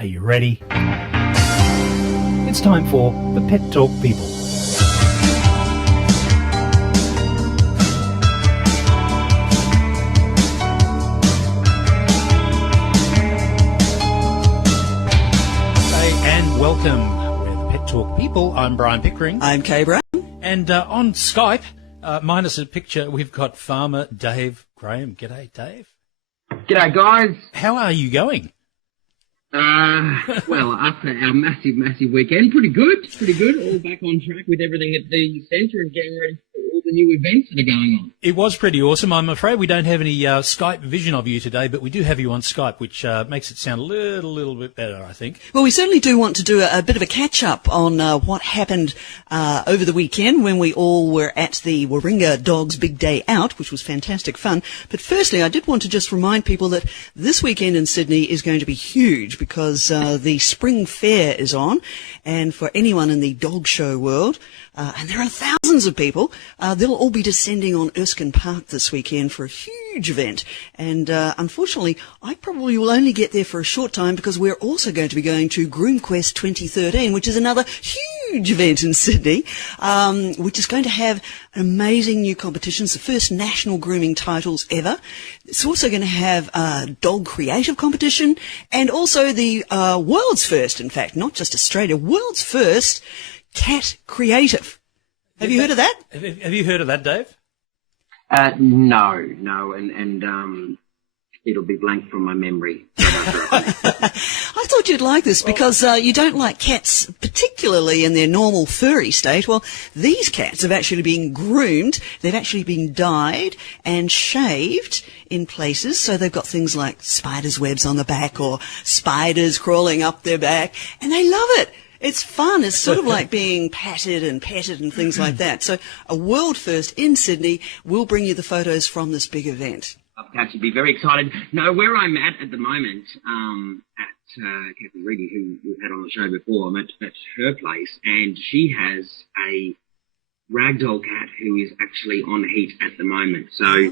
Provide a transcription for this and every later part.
Are you ready? It's time for the Pet Talk People. And welcome with Pet Talk People. I'm Brian Pickering. I'm Kay Brown. And on Skype, minus a picture, we've got farmer Dave Graham. G'day, Dave. G'day, guys. How are you going? Well, after our massive weekend, pretty good. All back on track with everything at the centre and getting ready for all the new events that are going on. It was pretty awesome. I'm afraid we don't have any Skype vision of you today, but we do have you on Skype, which makes it sound a little bit better, I think. Well, we certainly do want to do a bit of a catch-up on what happened over the weekend when we all were at the Warringah Dogs Big Day Out, which was fantastic fun. But firstly, I did want to just remind people that this weekend in Sydney is going to be huge because the Spring Fair is on, and for anyone in the dog show world, and there are thousands of people, they'll all be descending on Erskine Park this weekend for a huge event. And unfortunately, I probably will only get there for a short time because we're also going to be going to GroomQuest 2013, which is another huge event in Sydney, which is going to have amazing new competitions, the first national grooming titles ever. It's also going to have a dog creative competition and also the world's first, in fact, not just Australia, world's first cat creative. Have you heard of that? Have you heard of that, Dave? No, and it'll be blank from my memory. I thought you'd like this because you don't like cats, particularly in their normal furry state. Well, these cats have actually been groomed. They've actually been dyed and shaved in places. So they've got things like spiders' webs on the back or spiders crawling up their back, and they love it. It's fun. It's sort of like being patted and petted and things like that. So a world first in Sydney. We'll bring you the photos from this big event. Cats would be very excited. No, where I'm at the moment, at Captain Brydie, who we've had on the show before, I'm at her place, and she has a ragdoll cat who is actually on heat at the moment. So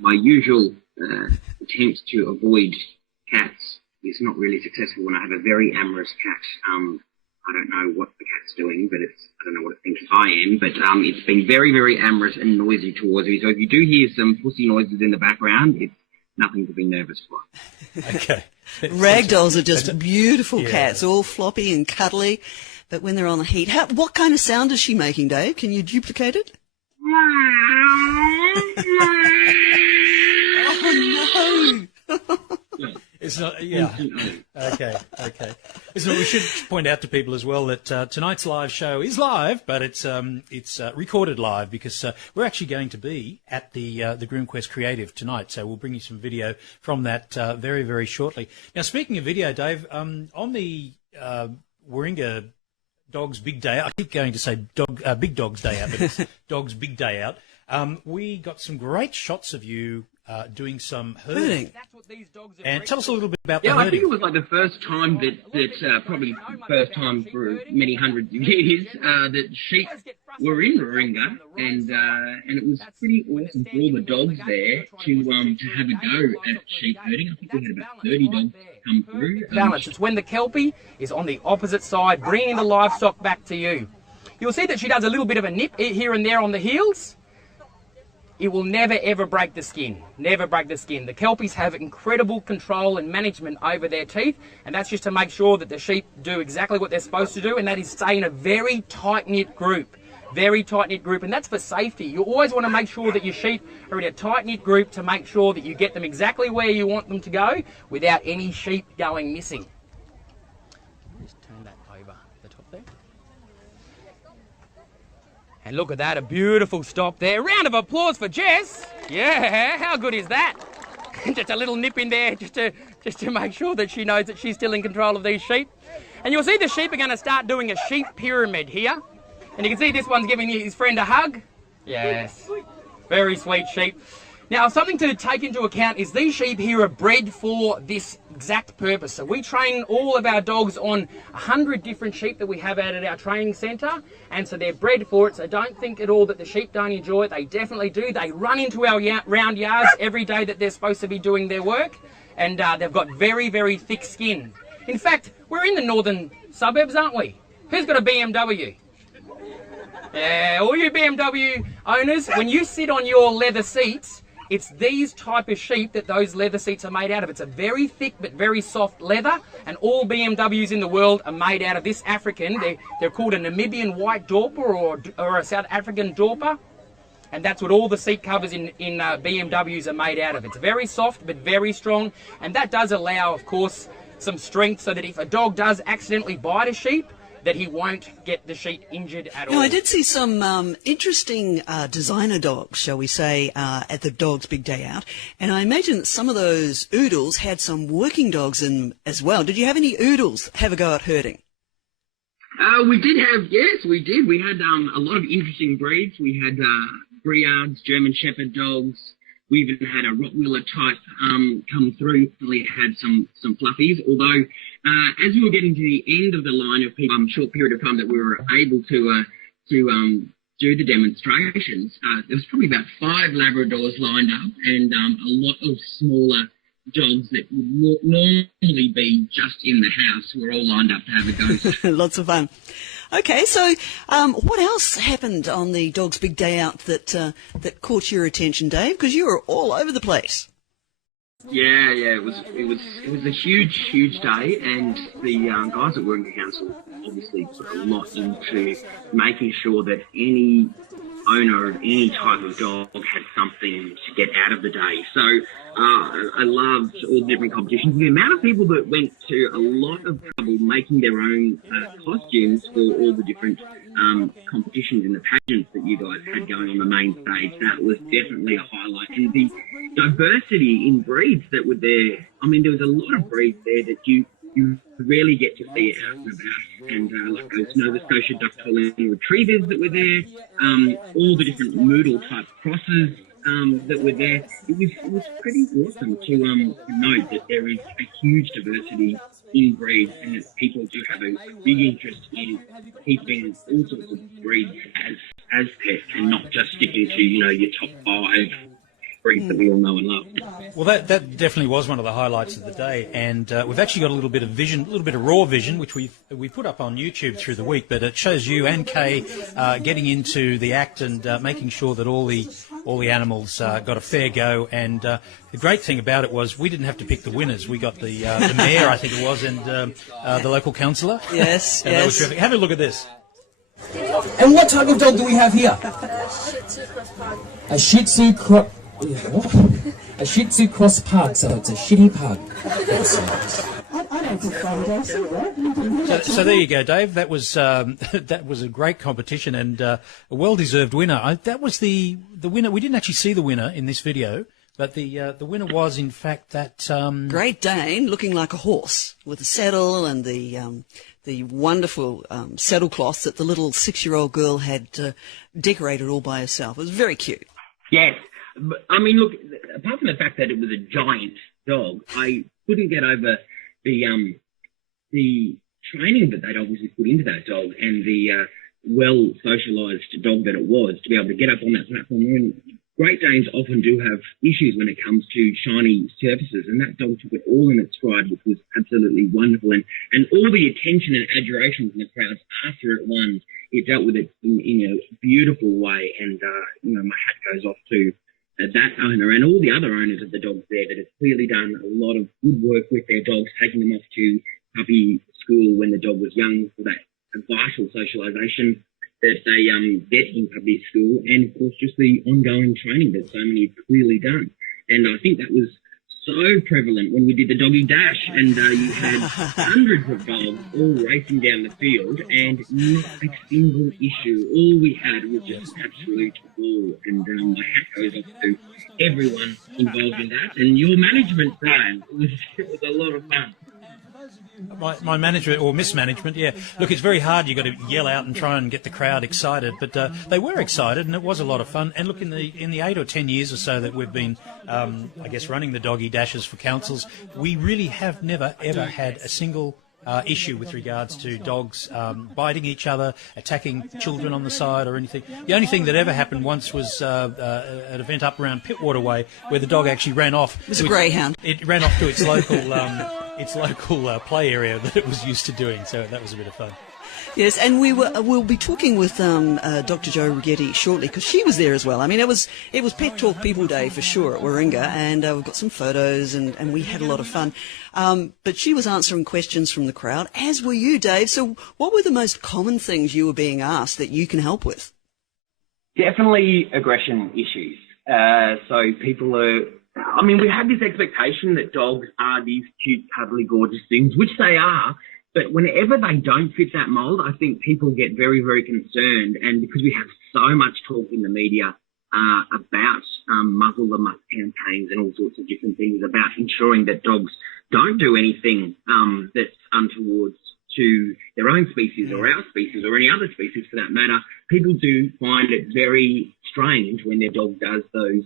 my usual attempt to avoid cats is not really successful when I have a very amorous cat. I don't know what the cat's doing, but I don't know what it thinks I am, but it's been very, very amorous and noisy towards me. So if you do hear some pussy noises in the background, it's nothing to be nervous for. Okay. Ragdolls are just beautiful cats, all floppy and cuddly, but when they're on the heat, what kind of sound is she making, Dave? Can you duplicate it? Oh, no. It's not, Okay. So we should point out to people as well that tonight's live show is live, but it's recorded live because we're actually going to be at the GroomQuest Creative tonight. So we'll bring you some video from that very, very shortly. Now, speaking of video, Dave, on the Warringah Dogs Big Day, I keep going to say Big Dogs Day Out, but it's Dogs Big Day Out. We got some great shots of you doing some herding. And tell us a little bit about the herding. I think it was like the first time that probably first time for many hundreds of years, that sheep were in Warringah, and it was pretty awesome for all the dogs there to have a go at sheep herding. I think we had about 30 dogs come through. Balance. It's when the Kelpie is on the opposite side, bringing the livestock back to you. You'll see that she does a little bit of a nip here and there on the heels. It will never, ever break the skin. Never break the skin. The Kelpies have incredible control and management over their teeth, and that's just to make sure that the sheep do exactly what they're supposed to do, and that is stay in a very tight-knit group. Very tight-knit group, and that's for safety. You always want to make sure that your sheep are in a tight-knit group to make sure that you get them exactly where you want them to go without any sheep going missing. Just turn that over the top there. And look at that, a beautiful stop there. Round of applause for Jess. Yeah, how good is that? Just a little nip in there just to make sure that she knows that she's still in control of these sheep. And you'll see the sheep are going to start doing a sheep pyramid here. And you can see this one's giving his friend a hug. Yes, very sweet sheep. Now, something to take into account is these sheep here are bred for this exact purpose. So we train all of our dogs on 100 different sheep that we have out at our training centre, and so they're bred for it. So don't think at all that the sheep don't enjoy it. They definitely do. They run into our round yards every day that they're supposed to be doing their work, and they've got very, very thick skin. In fact, we're in the northern suburbs, aren't we? Who's got a BMW? Yeah, all you BMW owners, when you sit on your leather seats, it's these type of sheep that those leather seats are made out of. It's a very thick but very soft leather, and all BMWs in the world are made out of this African. They're called a Namibian white dorper or a South African dorper, and that's what all the seat covers in BMWs are made out of. It's very soft but very strong, and that does allow, of course, some strength so that if a dog does accidentally bite a sheep, that he won't get the sheep injured at all. Now, I did see some interesting designer dogs, shall we say, at the Dogs' Big Day Out, and I imagine that some of those oodles had some working dogs in them as well. Did you have any oodles have a go at herding? We did have, yes, we did. We had a lot of interesting breeds. We had Briards, German Shepherd dogs. We even had a Rottweiler type come through. We had some fluffies, although as we were getting to the end of the line of people, short period of time that we were able to do the demonstrations, there was probably about 5 Labradors lined up and a lot of smaller dogs that would normally be just in the house were all lined up to have a go. Lots of fun. Okay, so what else happened on the Dogs' Big Day Out that caught your attention, Dave? Because you were all over the place. Yeah, it was a huge day, and the guys at Warringah Council obviously put a lot into making sure that any owner of any type of dog had something to get out of the day. So I loved all the different competitions. The amount of people that went to a lot of trouble making their own costumes for all the different competitions and the pageants that you guys had going on the main stage, that was definitely a highlight. And the diversity in breeds that were there, I mean, there was a lot of breeds there that you rarely get to see out and about. And like those Nova Scotia Duck Colony Retrievers that were there, all the different Moodle type crosses that were there. It was pretty awesome to note that there is a huge diversity in breeds, and that people do have a big interest in keeping all sorts of breeds as pets and not just sticking to, your top 5 breeds that we all know and love. Well, that definitely was one of the highlights of the day, and we've actually got a little bit of vision, a little bit of raw vision, which we put up on YouTube through the week. But it shows you and Kay getting into the act and making sure that all the animals got a fair go. And the great thing about it was we didn't have to pick the winners. We got the mayor, I think it was, and the local councillor. Yes, and yes. that was terrific. Have a look at this. And what type of dog do we have here? A Shih Tzu cross. A Shih Tzu cross pug, so it's a shitty pug. So there you go, Dave. That was a great competition and a well-deserved winner. That was the winner. We didn't actually see the winner in this video, but the winner was in fact that Great Dane, looking like a horse with a saddle and the wonderful saddle cloth that the little 6-year-old girl had decorated all by herself. It was very cute. Yes. I mean, look, apart from the fact that it was a giant dog, I couldn't get over the training that they'd obviously put into that dog and the well-socialised dog that it was to be able to get up on that platform. And Great Danes often do have issues when it comes to shiny surfaces, and that dog took it all in its stride, which was absolutely wonderful. And all the attention and adoration from the crowds after it won, it dealt with it in a beautiful way. And, my hat goes off to that owner and all the other owners of the dogs there that have clearly done a lot of good work with their dogs, taking them off to puppy school when the dog was young for that vital socialisation that they get in puppy school, and of course just the ongoing training that so many have clearly done. And I think that was so prevalent when we did the doggy dash, and you had hundreds of dogs all racing down the field and not a single issue. All we had was just absolute ball, and my hat goes off to everyone involved in that. And your management, Brian, it was a lot of fun. My management or mismanagement, yeah. Look, it's very hard. You've got to yell out and try and get the crowd excited, but they were excited, and it was a lot of fun. And look, in the 8 or 10 years or so that we've been, I guess, running the doggy dashes for councils, we really have never ever had a single issue with regards to dogs biting each other, attacking children on the side or anything. The only thing that ever happened once was an event up around Pittwater Way where the dog actually ran off. It was a greyhound. It ran off to its local its local play area that it was used to doing. So that was a bit of fun. Yes, and we'll be talking with Dr. Jo Righetti shortly, because she was there as well. I mean, it was Pet Talk People Day for sure at Warringah, and we've got some photos, and we had a lot of fun. But she was answering questions from the crowd, as were you, Dave. So what were the most common things you were being asked that you can help with? Definitely aggression issues. So people we have this expectation that dogs are these cute, cuddly, gorgeous things, which they are. But whenever they don't fit that mould, I think people get very, very concerned. And because we have so much talk in the media about muzzle the mutt campaigns and all sorts of different things about ensuring that dogs don't do anything that's untoward to their own species or our species or any other species for that matter, people do find it very strange when their dog does those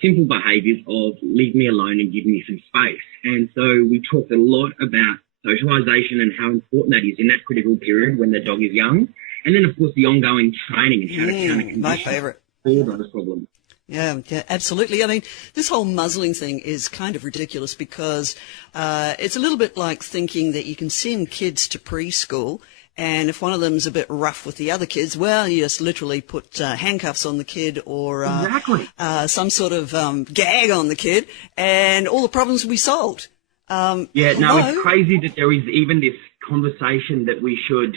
simple behaviours of leave me alone and give me some space. And so we talk a lot about socialisation and how important that is in that critical period when the dog is young. And then, of course, the ongoing training and how to counter my favourite. all those problems. Yeah, absolutely. I mean, this whole muzzling thing is kind of ridiculous because it's a little bit like thinking that you can send kids to preschool, and if one of them's a bit rough with the other kids, well, you just literally put handcuffs on the kid or some sort of gag on the kid, and all the problems will be solved. It's crazy that there is even this conversation that we should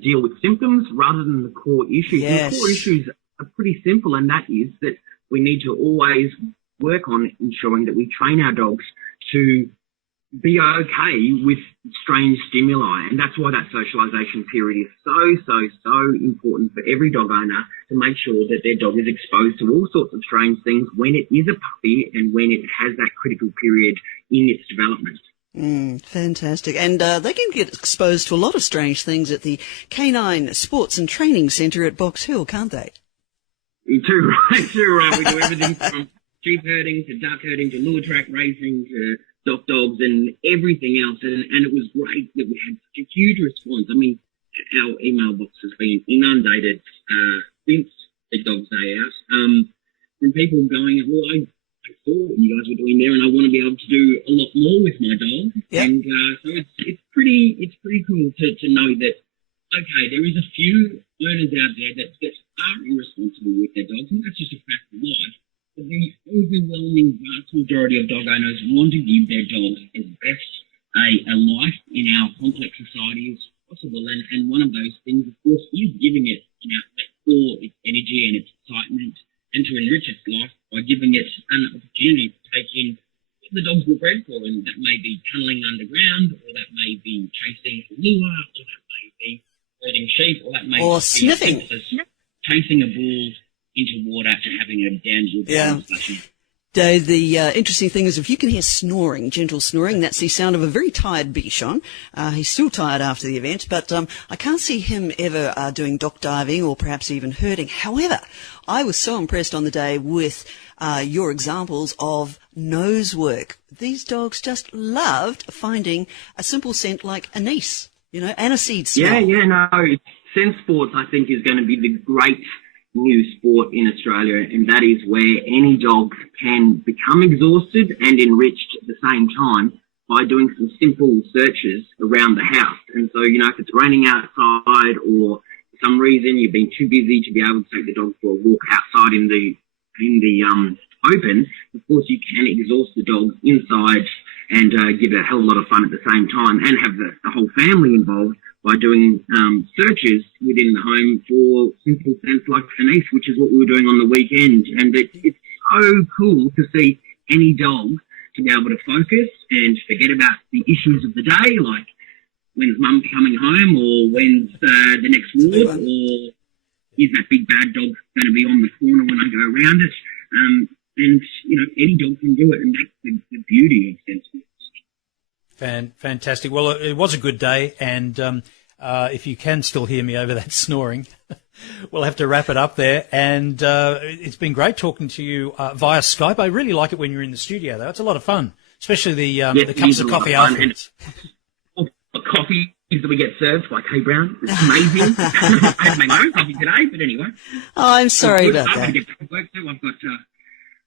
deal with symptoms rather than the core issues. Yes. The core issues are pretty simple, and that is that we need to always work on ensuring that we train our dogs to be okay with strange stimuli. And that's why that socialisation period is so important for every dog owner, to make sure that their dog is exposed to all sorts of strange things when it is a puppy and when it has that critical period in its development. Fantastic. And they can get exposed to a lot of strange things at the Canine Sports and Training Centre at Box Hill, can't they? Too right. We do everything from sheep herding to duck herding to lure track racing to dogs and everything else. And it was great that we had such a huge response. I mean, our email box has been inundated since the Dog's Day out from people going, well, I saw what you guys were doing there and I want to be able to do a lot more with my dog. Yep. And so it's pretty cool to know that, okay, there is a few owners out there that are irresponsible with their dogs, and that's just a fact of life. But the overwhelming vast majority of dog owners want to give their dogs as best a life in our complex society as possible. And one of those things, of course, is giving it that core, its energy and its excitement, and to enrich its life by giving it an opportunity to take in what the dogs were bred for. And that may be tunnelling underground, or that may be chasing a lure, or that may be herding sheep, or that may be sniffing, chasing a bull into water and having a downward session. Dave, the interesting thing is if you can hear snoring, gentle snoring, that's the sound of a very tired Bichon. He's still tired after the event, but I can't see him ever doing dock diving or perhaps even herding. However, I was so impressed on the day with your examples of nose work. These dogs just loved finding a simple scent like anise, aniseed smell. Scent sports, I think, is going to be the great new sport in Australia, and that is where any dog can become exhausted and enriched at the same time by doing some simple searches around the house. And so, if it's raining outside or for some reason you've been too busy to be able to take the dog for a walk outside in the open, of course you can exhaust the dog inside and give it a hell of a lot of fun at the same time, and have the whole family involved by doing searches within the home for simple scents like anise, which is what we were doing on the weekend. And it's so cool to see any dog to be able to focus and forget about the issues of the day, like when's mum coming home, or when's the next walk, or is that big bad dog going to be on the corner when I go around it? And any dog can do it, and that's the beauty of scent sports. Fantastic. Well, it was a good day, and if you can still hear me over that snoring, we'll have to wrap it up there. And it's been great talking to you via Skype. I really like it when you're in the studio, though. It's a lot of fun, especially the cups of coffee afterwards. The coffee that we get served by Kay Brown is amazing. I haven't made my own coffee today, but anyway. Oh, I'm sorry about that. I've got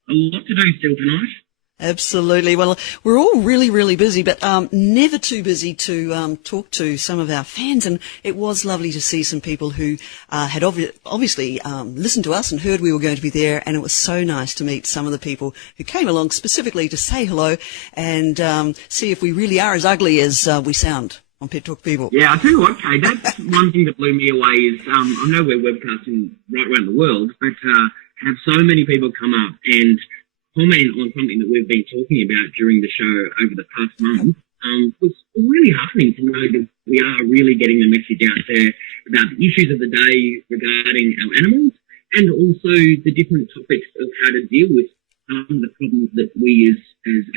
a lot to do still tonight. Absolutely. Well, we're all really, really busy, but never too busy to talk to some of our fans. And it was lovely to see some people who had obviously listened to us and heard we were going to be there. And it was so nice to meet some of the people who came along specifically to say hello and see if we really are as ugly as we sound on Pet Talk People. Yeah, I tell you what, Kay, that's one thing that blew me away is I know we're webcasting right around the world, but have so many people come up and comment on something that we've been talking about during the show over the past month was really heartening to know that we are really getting the message out there about the issues of the day regarding our animals and also the different topics of how to deal with some of the problems that we as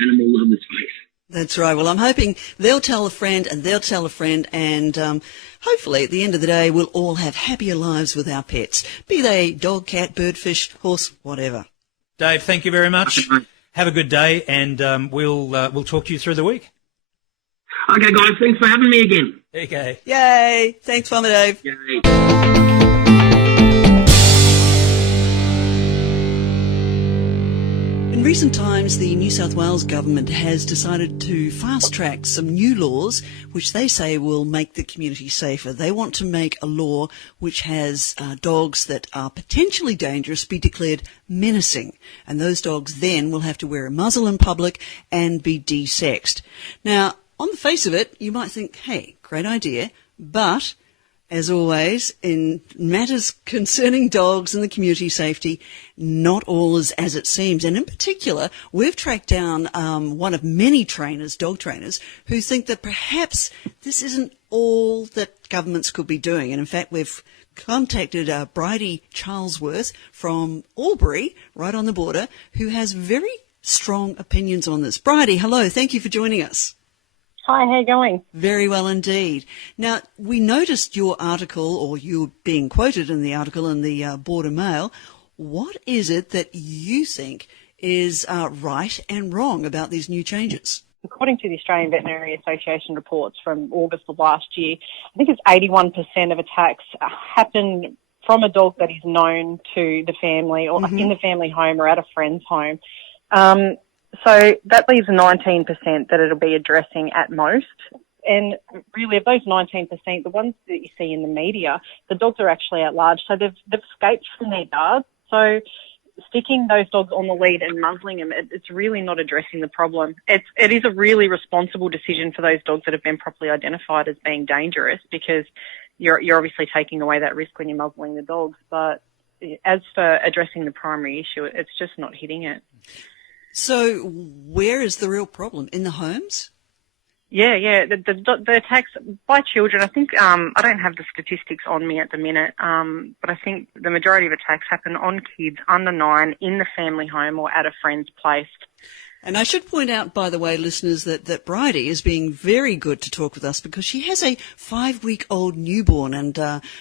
animal lovers face. That's right. Well, I'm hoping they'll tell a friend and they'll tell a friend and hopefully at the end of the day we'll all have happier lives with our pets, be they dog, cat, bird, fish, horse, whatever. Dave, thank you very much. Have a good day, and we'll talk to you through the week. Okay, guys, thanks for having me again. Okay. Yay! Thanks, Farmer Dave. Yay. In recent times, the New South Wales government has decided to fast-track some new laws which they say will make the community safer. They want to make a law which has dogs that are potentially dangerous be declared menacing, and those dogs then will have to wear a muzzle in public and be desexed. Now, on the face of it, you might think, hey, great idea, but as always, in matters concerning dogs and the community safety, not all is as it seems. And in particular, we've tracked down one of many trainers, dog trainers, who think that perhaps this isn't all that governments could be doing. And in fact, we've contacted Brydie Charlesworth from Albury, right on the border, who has very strong opinions on this. Brydie, hello. Thank you for joining us. Hi, how you going? Very well indeed. Now, we noticed your article, or you being quoted in the article in the Border Mail. What is it that you think is right and wrong about these new changes? According to the Australian Veterinary Association reports from August of last year, I think it's 81% of attacks happen from a dog that is known to the family or in the family home or at a friend's home. So that leaves 19% that it'll be addressing at most. And really, of those 19%, the ones that you see in the media, the dogs are actually at large. So they've escaped from their guards. So sticking those dogs on the lead and muzzling them, it's really not addressing the problem. It is a really responsible decision for those dogs that have been properly identified as being dangerous, because you're obviously taking away that risk when you're muzzling the dogs. But as for addressing the primary issue, it's just not hitting it. So where is the real problem? In the homes? Yeah. The attacks by children, I think, I don't have the statistics on me at the minute, but I think the majority of attacks happen on kids under 9 in the family home or at a friend's place. And I should point out, by the way, listeners, that Brydie is being very good to talk with us because she has a 5-week-old newborn. And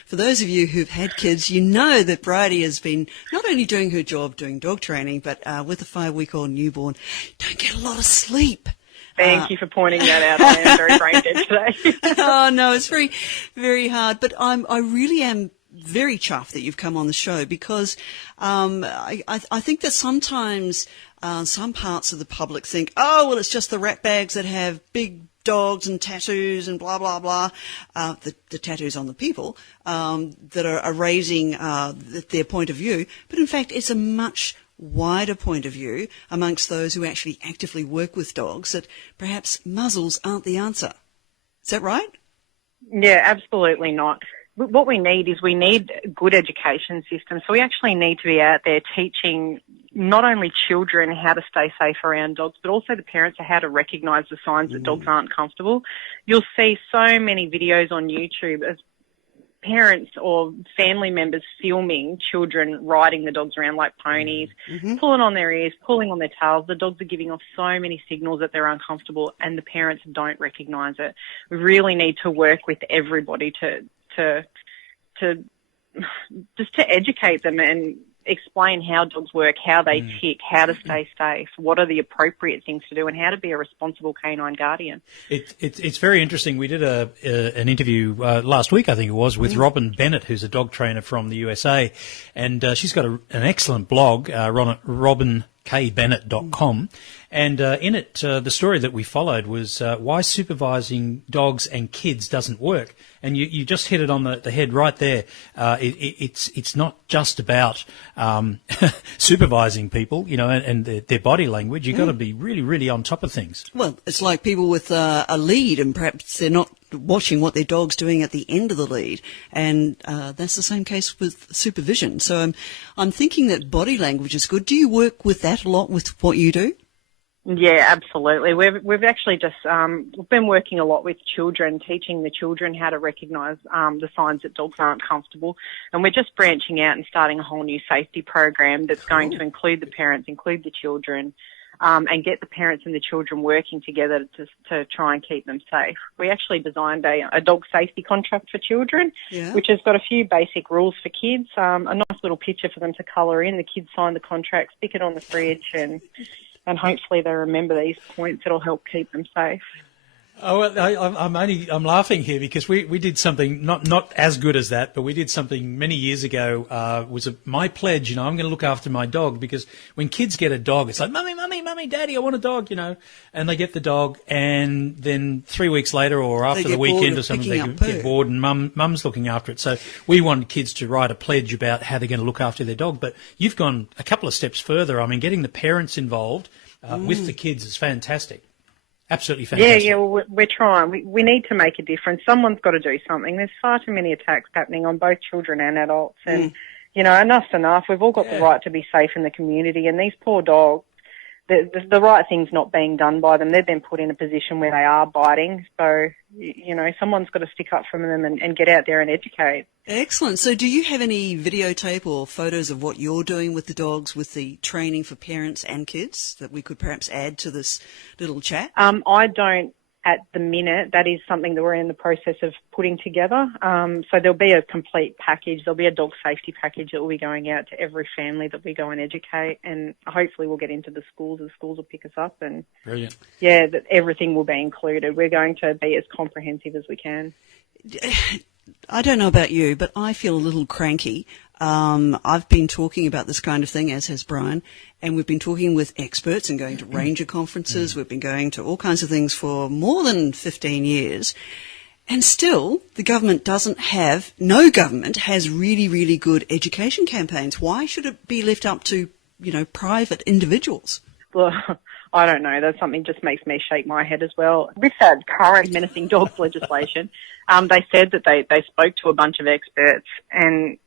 for those of you who've had kids, you know that Brydie has been not only doing her job doing dog training, but with a 5-week-old newborn, don't get a lot of sleep. Thank you for pointing that out. I am very brain dead today. Oh, no, it's very, very hard. But I really am very chuffed that you've come on the show because I think that sometimes some parts of the public think, oh, well, it's just the ratbags that have big dogs and tattoos and blah, blah, blah, the tattoos on the people that are raising their point of view. But in fact, it's a much wider point of view amongst those who actually actively work with dogs that perhaps muzzles aren't the answer. Is that right? Yeah, absolutely not. What we need is good education systems. So we actually need to be out there teaching not only children how to stay safe around dogs, but also the parents how to recognise the signs that dogs aren't comfortable. You'll see so many videos on YouTube of parents or family members filming children riding the dogs around like ponies, pulling on their ears, pulling on their tails. The dogs are giving off so many signals that they're uncomfortable and the parents don't recognise it. We really need to work with everybody to educate them and explain how dogs work, how they tick, how to stay safe, what are the appropriate things to do, and how to be a responsible canine guardian. It's very interesting. We did an interview last week, I think it was, with Robin Bennett, who's a dog trainer from the USA, and she's got an excellent blog, Robin kbennett.com, and in it, the story that we followed was why supervising dogs and kids doesn't work. And you just hit it on the head right there. It's not just about supervising people, and their body language. You've got to be really, really on top of things. Well, it's like people with a lead, and perhaps they're not watching what their dog's doing at the end of the lead, and that's the same case with supervision. So I'm thinking that body language is good. Do you work with that a lot with what you do? Yeah, absolutely. We've actually just we've been working a lot with children, teaching the children how to recognise the signs that dogs aren't comfortable, and we're just branching out and starting a whole new safety program that's going to include the parents, include the children, and get the parents and the children working together to try and keep them safe. We actually designed a dog safety contract for children, which has got a few basic rules for kids, a nice little picture for them to colour in. The kids sign the contract, stick it on the fridge, and hopefully they remember these points. It'll help keep them safe. Oh, well, I'm laughing here because we did something not as good as that, but we did something many years ago. Was my pledge, I'm going to look after my dog, because when kids get a dog, it's like, mummy, daddy, I want a dog, and they get the dog, and then 3 weeks later or after the weekend or something, they get bored, and mum's looking after it. So we wanted kids to write a pledge about how they're going to look after their dog. But you've gone a couple of steps further. I mean, getting the parents involved with the kids is fantastic. Absolutely fantastic. Yeah, well, we're trying. We need to make a difference. Someone's got to do something. There's far too many attacks happening on both children and adults. And, enough's enough. We've all got the right to be safe in the community. And these poor dogs, the right thing's not being done by them. They've been put in a position where they are biting. So, someone's got to stick up for them and get out there and educate. Excellent. So do you have any videotape or photos of what you're doing with the dogs, with the training for parents and kids, that we could perhaps add to this little chat? I don't at the minute. That is something that we're in the process of putting together. So there'll be a complete package. There'll be a dog safety package that will be going out to every family that we go and educate, and hopefully we'll get into the schools. The schools will pick us up, and brilliant. Yeah, that everything will be included. We're going to be as comprehensive as we can. I don't know about you, but I feel a little cranky. I've been talking about this kind of thing, as has Brian, and we've been talking with experts and going to ranger conferences. We've been going to all kinds of things for more than 15 years. And still, no government has really, really good education campaigns. Why should it be left up to, private individuals? Well, I don't know. That's something just makes me shake my head as well. With that current menacing dogs legislation, they said that they spoke to a bunch of experts, and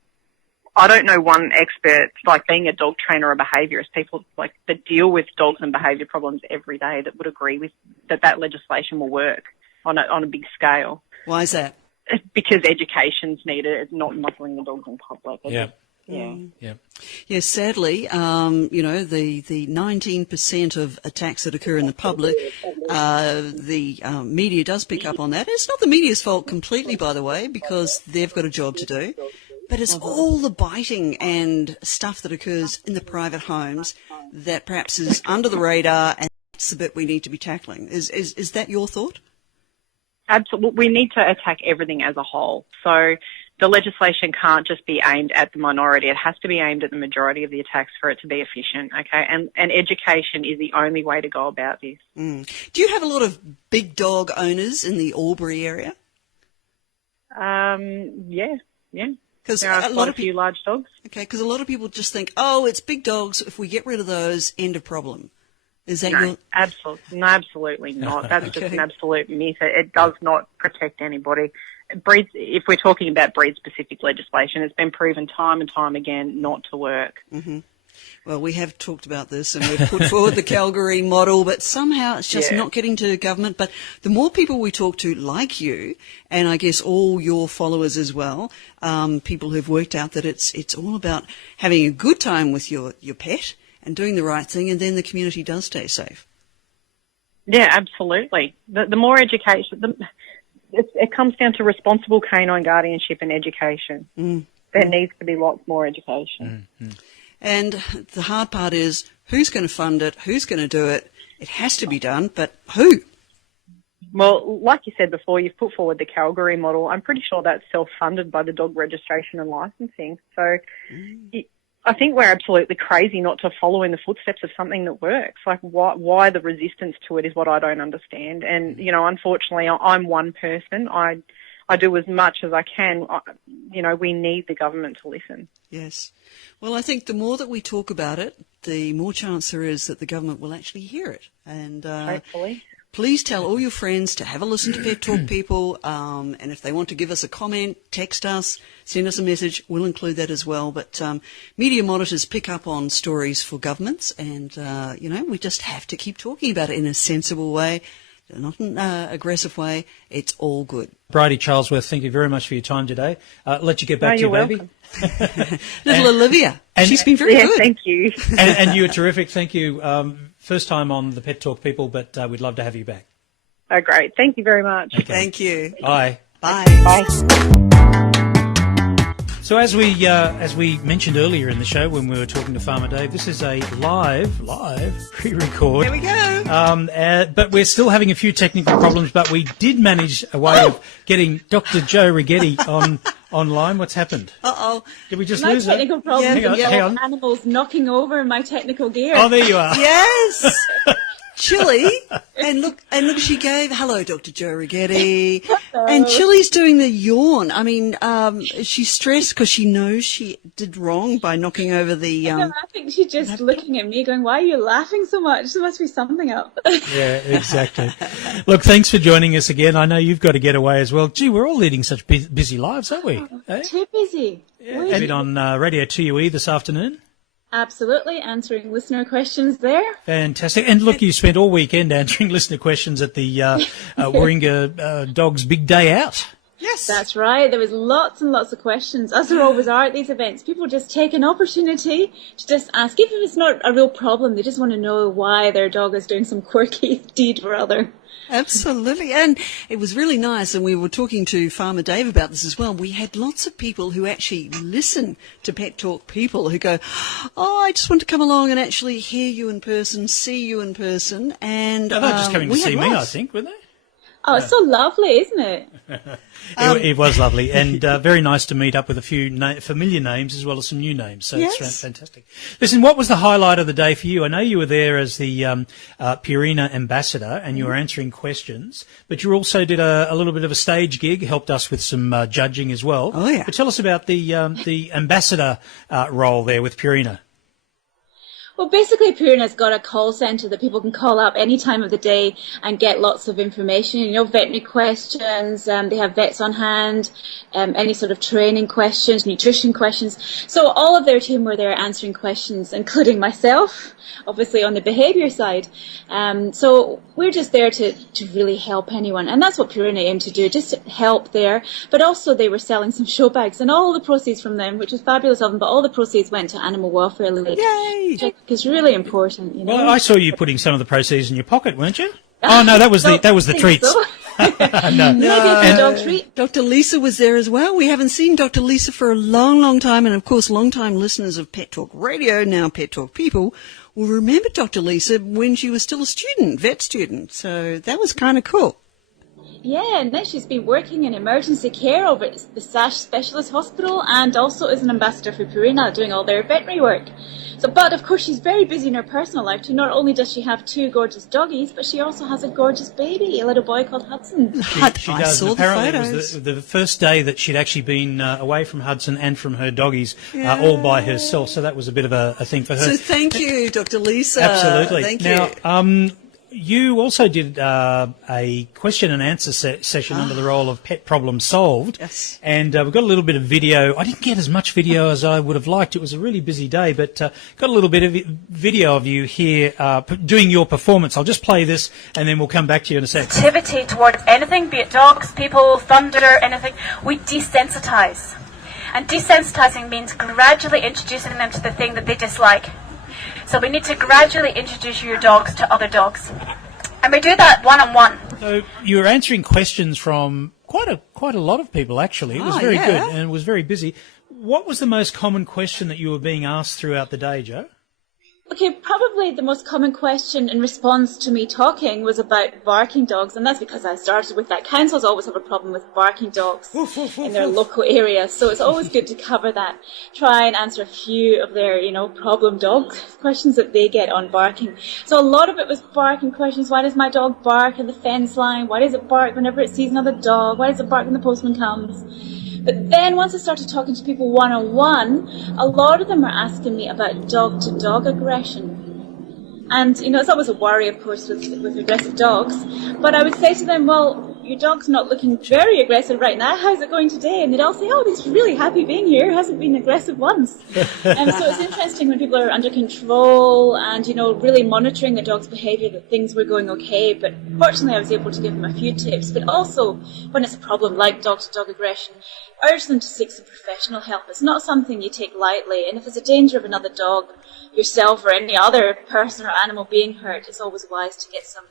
I don't know one expert, like being a dog trainer or a behaviourist, people like that deal with dogs and behaviour problems every day, that would agree with that legislation will work on a big scale. Why is that? Because education's needed. It's not muzzling the dogs in public. Yeah. Yeah, sadly, the 19% of attacks that occur in the public, the media does pick up on that. It's not the media's fault completely, by the way, because they've got a job to do. But it's all the biting and stuff that occurs in the private homes that perhaps is under the radar, and that's the bit we need to be tackling. Is that your thought? Absolutely. We need to attack everything as a whole. So the legislation can't just be aimed at the minority. It has to be aimed at the majority of the attacks for it to be efficient, okay? And education is the only way to go about this. Do you have a lot of big dog owners in the Albury area? Yeah. There are a few large dogs. Okay, because a lot of people just think, it's big dogs. If we get rid of those, end of problem. Is that absolutely not. That's just an absolute myth. It does not protect anybody. If we're talking about breed-specific legislation, it's been proven time and time again not to work. Mm-hmm. Well, we have talked about this, and we've put forward the Calgary model, but somehow it's just not getting to government. But the more people we talk to, like you, and I guess all your followers as well, people who've worked out that it's all about having a good time with your pet and doing the right thing, and then the community does stay safe. Yeah, absolutely. The more education, it comes down to responsible canine guardianship and education. There needs to be lots more education. And the hard part is, who's going to fund it? Who's going to do it? It has to be done, but who? Well, like you said before, you've put forward the Calgary model. I'm pretty sure that's self-funded by the dog registration and licensing. So I think we're absolutely crazy not to follow in the footsteps of something that works. Like, why the resistance to it is what I don't understand. And, you know, unfortunately, I'm one person. I do as much as I can. You know, we need the government to listen. Yes. Well, I think the more that we talk about it, the more chance there is that the government will actually hear it. And Hopefully. please tell all your friends to have a listen to Pet Talk People, and if they want to give us a comment, text us, send us a message, we'll include that as well. But media monitors pick up on stories for governments, and, you know, we just have to keep talking about it in a sensible way, not in an aggressive way. It's all good. Brydie, Charlesworth, thank you very much for your time today. Let you get back to your baby. Welcome. Little Olivia, she's been very good. Thank you. and you were terrific. Thank you. First time on the Pet Talk People, but we'd love to have you back. Oh, great. Thank you very much. Okay. Thank you. Bye. Bye. Bye. So as we mentioned earlier in the show when we were talking to Farmer Dave, this is a live pre-record. There we go. But we're still having a few technical problems, but we did manage a way of getting Dr. Joe Righetti online. What's happened? Uh-oh. Did we just My lose her? technical problem Hang on. animals knocking over my technical gear. Oh, there you are. Yes. Chili, and look, she gave, hello, Dr. Joe Righetti. And Chili's doing the yawn. I mean, she's stressed because she knows she did wrong by knocking over the... No, I think she's just looking at me going, why are you laughing so much? There must be something up. Yeah, exactly. Look, thanks for joining us again. I know you've got to get away as well. Gee, we're all leading such busy lives, aren't we? Eh? Too busy. Yeah. Have it on Radio 2UE this afternoon? Absolutely, answering listener questions there. Fantastic. And look, you spent all weekend answering listener questions at the Warringah Dogs Big Day Out. Yes. That's right. There was lots and lots of questions, as there always are at these events. People just take an opportunity to just ask, even if it's not a real problem, they just want to know why their dog is doing some quirky deed or other. Absolutely. And it was really nice, and we were talking to Farmer Dave about this as well. We had lots of people who actually listen to Pet Talk People who go, oh, I just want to come along and actually hear you in person, see you in person. And They're just coming to see me, I think, weren't they? Oh, it's so lovely, isn't it? It was lovely, and very nice to meet up with a few familiar names as well as some new names. So it's fantastic. Listen, what was the highlight of the day for you? I know you were there as the Purina ambassador, and you were answering questions, but you also did a little bit of a stage gig, helped us with some judging as well. Oh, yeah. But tell us about the ambassador role there with Purina. Well, basically, Purina's got a call centre that people can call up any time of the day and get lots of information, you know, veterinary questions, they have vets on hand, any sort of training questions, nutrition questions. So all of their team were there answering questions, including myself, obviously on the behaviour side. So we're just there to really help anyone. And that's what Purina aimed to do, just to help there. But also they were selling some show bags, and all the proceeds from them, which was fabulous of them, but all the proceeds went to Animal Welfare League. Yay! It's really important, you know. Well, I saw you putting some of the proceeds in your pocket, weren't you? Oh no, that was the treats. So. No. Maybe it's a dog treat. Dr. Lisa was there as well. We haven't seen Dr. Lisa for a long, long time. And, of course, long-time listeners of Pet Talk Radio, now Pet Talk People, will remember Dr. Lisa when she was still a student, vet student. So that was kind of cool. Yeah, and then she's been working in emergency care over at the Sash Specialist Hospital, and also as an ambassador for Purina, doing all their veterinary work. So, but of course she's very busy in her personal life too. Not only does she have two gorgeous doggies, but she also has a gorgeous baby, a little boy called Hudson. She I does. saw Apparently the it photos. was the first day that she'd actually been away from Hudson and from her doggies all by herself. So that was a bit of a thing for her. So thank you, Dr. Lisa. Absolutely. Thank Now, you. you also did a question and answer session under the role of Pet Problem Solved. Yes. And we've got a little bit of video. I didn't get as much video as I would have liked. It was a really busy day, but got a little bit of video of you here doing your performance. I'll just play this and then we'll come back to you in a sec. Activity towards anything, be it dogs, people, thunder, anything, we desensitize. And desensitizing means gradually introducing them to the thing that they dislike. So we need to gradually introduce your dogs to other dogs. And we do that one-on-one. So you were answering questions from quite a lot of people, actually. It was very good and it was very busy. What was the most common question that you were being asked throughout the day, Joe? Okay, probably the most common question in response to me talking was about barking dogs, and that's because I started with that. Councils always have a problem with barking dogs in their local area, so it's always good to cover that. Try and answer a few of their, problem dog questions that they get on barking. So a lot of it was barking questions. Why does my dog bark in the fence line? Why does it bark whenever it sees another dog? Why does it bark when the postman comes? But then once I started talking to people one-on-one, a lot of them are asking me about dog-to-dog aggression. And, it's always a worry, of course, with aggressive dogs. But I would say to them, well, your dog's not looking very aggressive right now. How's it going today? And they'd all say, oh, he's really happy being here. Hasn't been aggressive once. So it's interesting when people are under control and, really monitoring the dog's behaviour that things were going okay. But fortunately, I was able to give them a few tips. But also, when it's a problem like dog-to-dog aggression, urge them to seek some professional help. It's not something you take lightly. And if there's a danger of another dog, yourself or any other person or animal being hurt, it's always wise to get some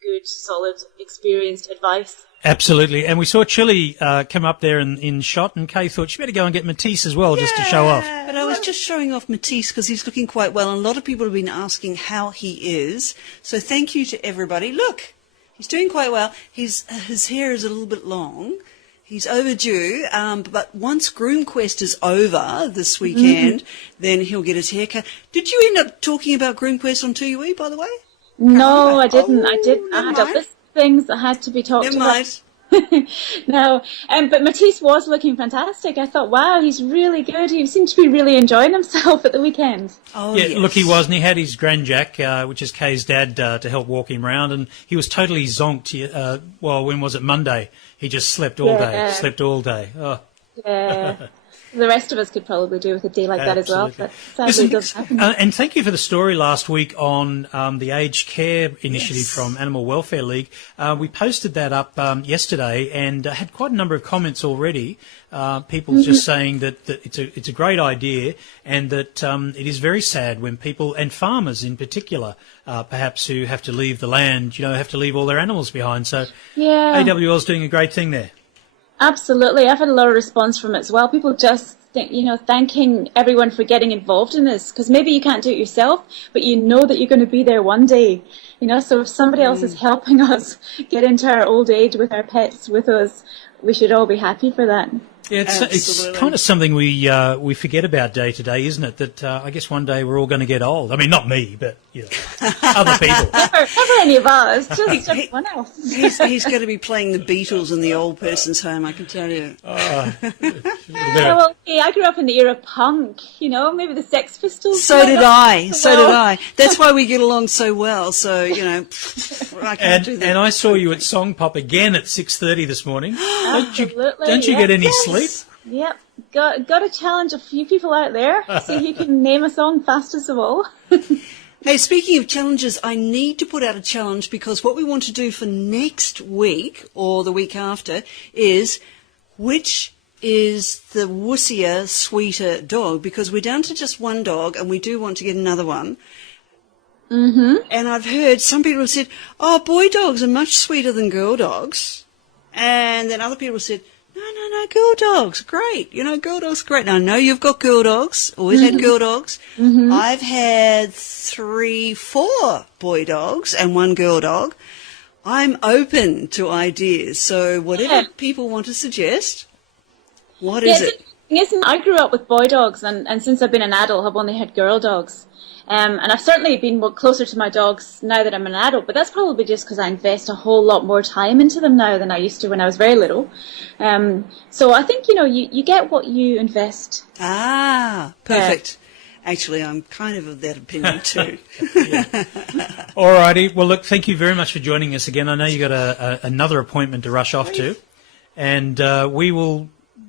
good, solid, experienced advice. Absolutely. And we saw Chili come up there in shot, and Kay thought she better go and get Matisse as well, just to show off. But I was just showing off Matisse because he's looking quite well, and a lot of people have been asking how he is. So thank you to everybody. Look, he's doing quite well. His hair is a little bit long. He's overdue, but once Groom Quest is over this weekend, then he'll get his hair cut. Did you end up talking about Groom Quest on 2UE, by the way? No, I didn't. I had a list of things that had to be talked about. No, but Matisse was looking fantastic. I thought, wow, he's really good. He seemed to be really enjoying himself at the weekend. Oh, yeah, yes. Look, he was, and he had his Grand Jack, which is Kay's dad, to help walk him around, and he was totally zonked. When was it? Monday. He just slept all day. Oh. Yeah. The rest of us could probably do with a day like that as well, but sadly it doesn't happen. And thank you for the story last week on the aged care initiative from Animal Welfare League. We posted that up yesterday and had quite a number of comments already. People just saying that it's a great idea, and that it is very sad when people, and farmers in particular, perhaps who have to leave the land, have to leave all their animals behind. So AWL is doing a great thing there. Absolutely. I've had a lot of response from it as well. People just think, thanking everyone for getting involved in this, because maybe you can't do it yourself, but you know that you're going to be there one day. So if somebody else is helping us get into our old age with our pets with us, we should all be happy for that. Yeah, it's kind of something we forget about day to day, isn't it? That I guess one day we're all going to get old. I mean, not me, but other people. Never any of us, just everyone else. He's going to be playing the Beatles in the old person's home, I can tell you. Well, I grew up in the era of punk, maybe the Sex Pistols. So did I. That's why we get along so well. So, I can't do that. And I saw you at Song Pop again at 6:30 this morning. Don't you get any sleep? Yep. Got to challenge a few people out there. See who can name a song fastest of all. Hey, speaking of challenges, I need to put out a challenge, because what we want to do for next week or the week after is which is the wussier, sweeter dog, because we're down to just one dog and we do want to get another one. Mm-hmm. And I've heard some people have said, oh, boy dogs are much sweeter than girl dogs. And then other people have said, no, girl dogs, great. Girl dogs, great. Now, I know you've got girl dogs, always had girl dogs. Mm-hmm. I've had 3-4 boy dogs and 1 girl dog. I'm open to ideas. So whatever people want to suggest, what is it? Listen, I grew up with boy dogs, and since I've been an adult, I've only had girl dogs. And I've certainly been more closer to my dogs now that I'm an adult, but that's probably just because I invest a whole lot more time into them now than I used to when I was very little. So I think, you get what you invest. Ah, perfect. Actually, I'm kind of that opinion too. All righty. Well, look, thank you very much for joining us again. I know you got another appointment to rush off to, and we will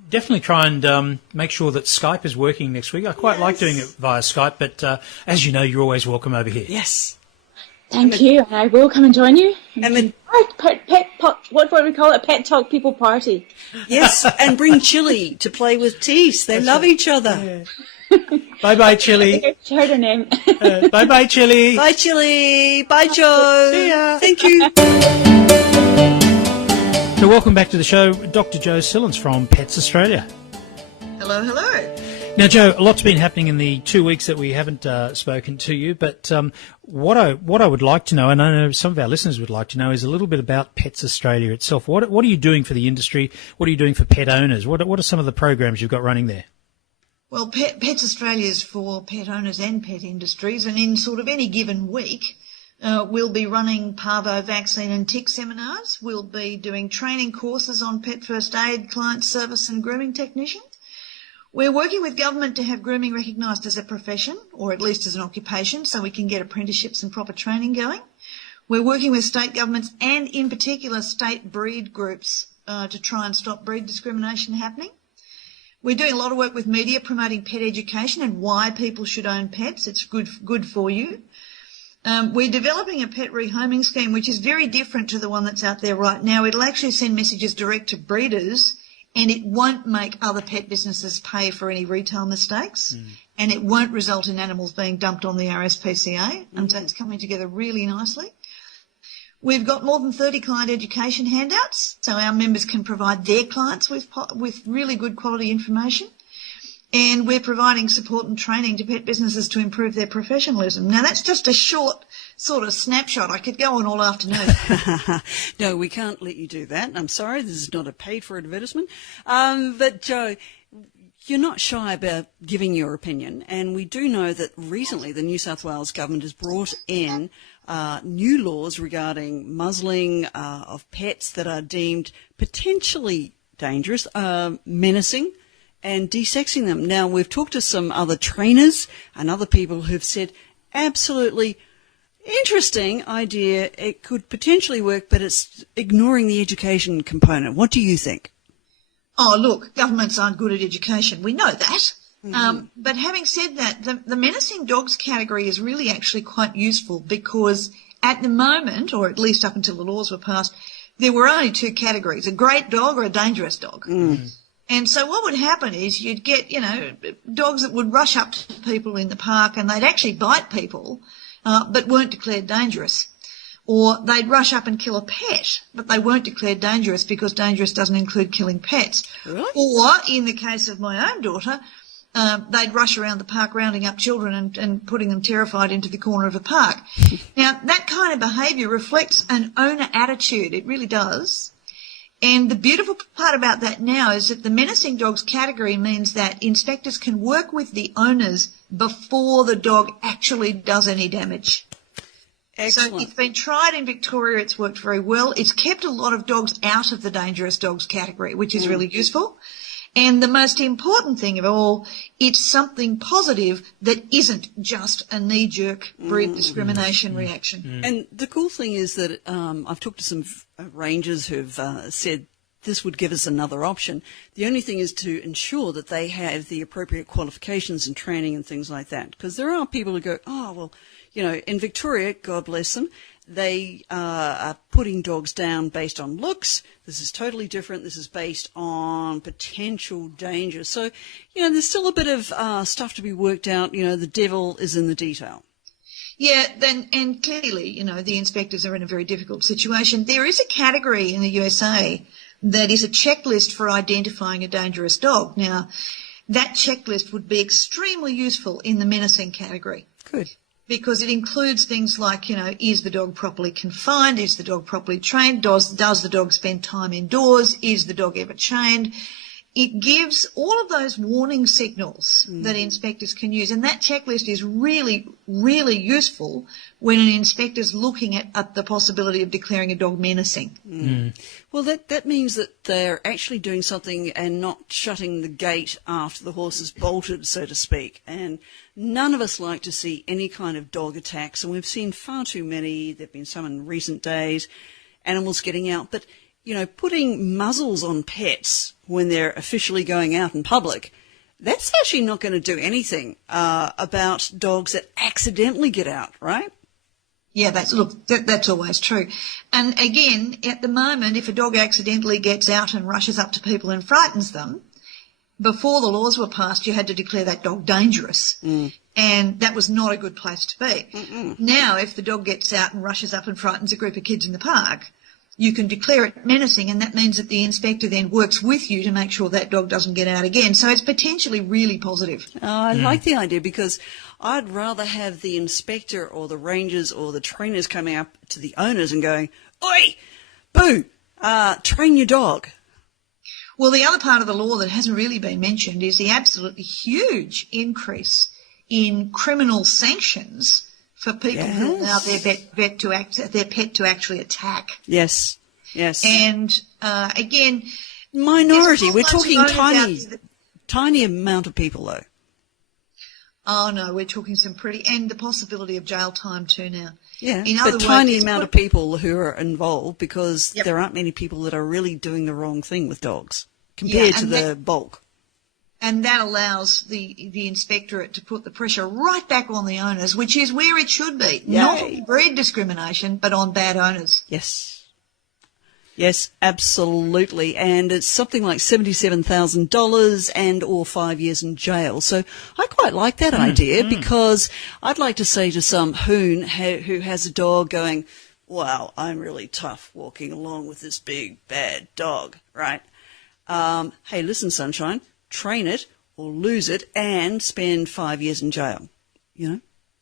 definitely try and make sure that Skype is working next week. I quite like doing it via Skype, but as you know, you're always welcome over here. Yes. Thank you. I will come and join you. And then what do we call it? A pet talk people party. Yes, and bring Chili to play with Tees. They love each other. Yeah. Bye-bye, Chili. I heard her name. Bye-bye, Chili. Bye, Chili. Bye, Joe. See ya. Thank you. So welcome back to the show, Dr. Joe Sillince from Pets Australia. Hello, hello. Now, Joe, a lot's been happening in the 2 weeks that we haven't spoken to you, but what I would like to know, and I know some of our listeners would like to know, is a little bit about Pets Australia itself. What are you doing for the industry? What are you doing for pet owners? What are some of the programs you've got running there? Well, Pets Australia is for pet owners and pet industries, and in sort of any given week, we'll be running parvo vaccine and tick seminars. We'll be doing training courses on pet first aid, client service and grooming technicians. We're working with government to have grooming recognised as a profession, or at least as an occupation, so we can get apprenticeships and proper training going. We're working with state governments and, in particular, state breed groups to try and stop breed discrimination happening. We're doing a lot of work with media promoting pet education and why people should own pets. It's good for you. We're developing a pet rehoming scheme, which is very different to the one that's out there right now. It'll actually send messages direct to breeders, and it won't make other pet businesses pay for any retail mistakes, and it won't result in animals being dumped on the RSPCA, and so it's coming together really nicely. We've got more than 30 client education handouts, so our members can provide their clients with really good quality information, and we're providing support and training to pet businesses to improve their professionalism. Now, that's just a short sort of snapshot. I could go on all afternoon. No, we can't let you do that. I'm sorry, this is not a paid-for advertisement. But, Joe, you're not shy about giving your opinion, and we do know that recently the New South Wales government has brought in new laws regarding muzzling of pets that are deemed potentially dangerous, menacing, and desexing them. Now, we've talked to some other trainers and other people who've said, absolutely interesting idea, it could potentially work, but it's ignoring the education component. What do you think? Oh, look, governments aren't good at education. We know that. But having said that, the menacing dogs category is really actually quite useful because at the moment, or at least up until the laws were passed, there were only two categories, a great dog or a dangerous dog. And so what would happen is you'd get, dogs that would rush up to people in the park and they'd actually bite people, but weren't declared dangerous. Or they'd rush up and kill a pet, but they weren't declared dangerous because dangerous doesn't include killing pets. Really? Or, in the case of my own daughter, they'd rush around the park rounding up children and putting them terrified into the corner of the park. Now, that kind of behaviour reflects an owner attitude. It really does. And the beautiful part about that now is that the menacing dogs category means that inspectors can work with the owners before the dog actually does any damage. Excellent. So it's been tried in Victoria. It's worked very well. It's kept a lot of dogs out of the dangerous dogs category, which is really useful. And the most important thing of all, it's something positive that isn't just a knee-jerk breed discrimination reaction. And the cool thing is that I've talked to some rangers who've said this would give us another option. The only thing is to ensure that they have the appropriate qualifications and training and things like that. Because there are people who go, oh, well, in Victoria, God bless them, they are putting dogs down based on looks. This is totally different. This is based on potential danger. So, there's still a bit of stuff to be worked out. The devil is in the detail. Yeah, and clearly, the inspectors are in a very difficult situation. There is a category in the USA that is a checklist for identifying a dangerous dog. Now, that checklist would be extremely useful in the menacing category. Good. Because it includes things like, is the dog properly confined? Is the dog properly trained? Does the dog spend time indoors? Is the dog ever chained? It gives all of those warning signals that inspectors can use. And that checklist is really, really useful when an inspector's looking at the possibility of declaring a dog menacing. Well, that means that they're actually doing something and not shutting the gate after the horse has bolted, so to speak. And none of us like to see any kind of dog attacks, and we've seen far too many. There have been some in recent days, animals getting out. But, putting muzzles on pets when they're officially going out in public, that's actually not going to do anything about dogs that accidentally get out, right? Yeah, that's always true. And again, at the moment, if a dog accidentally gets out and rushes up to people and frightens them, before the laws were passed, you had to declare that dog dangerous. And that was not a good place to be. Now, if the dog gets out and rushes up and frightens a group of kids in the park, you can declare it menacing, and that means that the inspector then works with you to make sure that dog doesn't get out again. So it's potentially really positive. I like the idea, because I'd rather have the inspector or the rangers or the trainers coming up to the owners and going, "Oi, boo, train your dog." Well, the other part of the law that hasn't really been mentioned is the absolutely huge increase in criminal sanctions for people who allow their pet to actually attack. Yes, yes. And again, minority. We're talking tiny amount of people, though. Oh no, we're talking some pretty, and the possibility of jail time too now. Yeah, but tiny amount of people who are involved, because there aren't many people that are really doing the wrong thing with dogs compared to the bulk. And that allows the inspectorate to put the pressure right back on the owners, which is where it should be. Not on breed discrimination, but on bad owners. Yes. Yes, absolutely. And it's something like $77,000 and or 5 years in jail. So I quite like that idea, because I'd like to say to some hoon who has a dog going, "Wow, I'm really tough walking along with this big, bad dog," right? Hey, listen, sunshine, train it or lose it and spend 5 years in jail, you know?